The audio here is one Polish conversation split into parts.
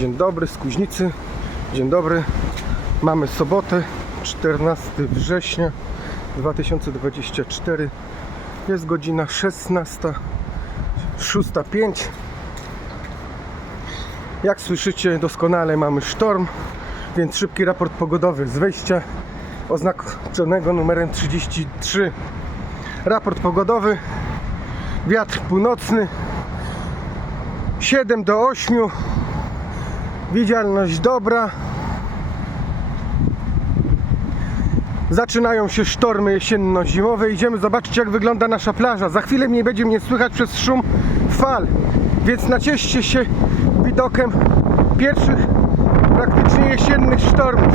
Dzień dobry z Kuźnicy. Dzień dobry. Mamy sobotę, 14 września 2024. Jest godzina 16. 6.05. Jak słyszycie doskonale mamy sztorm, więc szybki raport pogodowy z wejścia oznaczonego numerem 33. Raport pogodowy. Wiatr północny 7 do 8. Widzialność dobra. Zaczynają się sztormy jesienno-zimowe. Idziemy zobaczyć jak wygląda nasza plaża. Za chwilę nie będzie mnie słychać przez szum fal. Więc nacieszcie się widokiem pierwszych praktycznie jesiennych sztormów.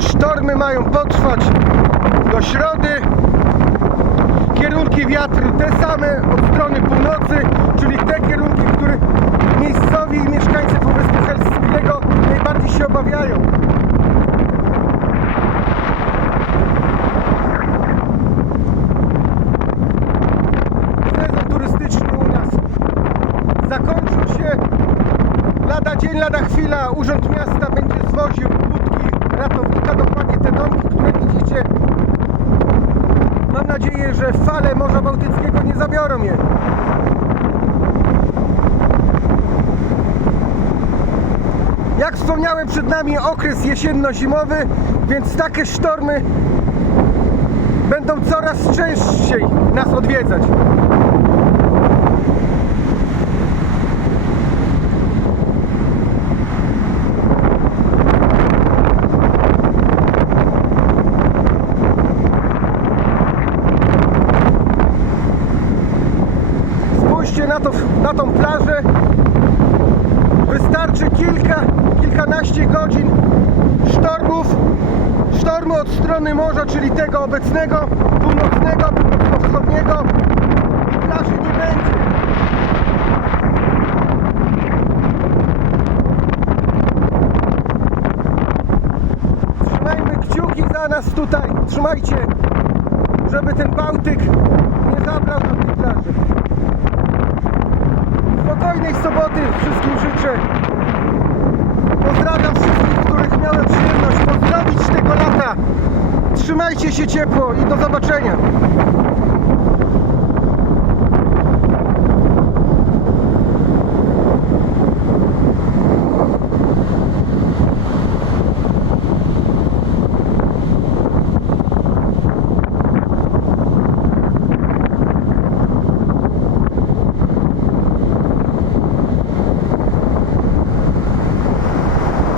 Sztormy mają potrwać do środy. Kierunki wiatru te same od strony północy, czyli te kierunki, które miejscowi i mieszkańcy Półwyspu Helskiego najbardziej się obawiają. Sezon turystyczny u nas zakończył się. Lada dzień, lada chwila Urząd Miasta będzie zwoził budki ratownika, dokładnie które widzicie. Mam nadzieję, że fale Morza Bałtyckiego nie zabiorą je. Jak wspomniałem, przed nami okres jesienno-zimowy, więc takie sztormy będą coraz częściej nas odwiedzać. Na, to, na tą plażę. Wystarczy kilka, kilkanaście godzin sztormów. Sztormu od strony morza, czyli tego obecnego, północnego, północno-wschodniego i plaży nie będzie. Trzymajmy kciuki za nas tutaj. Trzymajcie, żeby ten Bałtyk nie zabrał nam tej plaży. Spokojnej soboty wszystkim życzę. Pozdrawiam wszystkich, których miałem przyjemność pozdrowić tego lata. Trzymajcie się ciepło i do zobaczenia.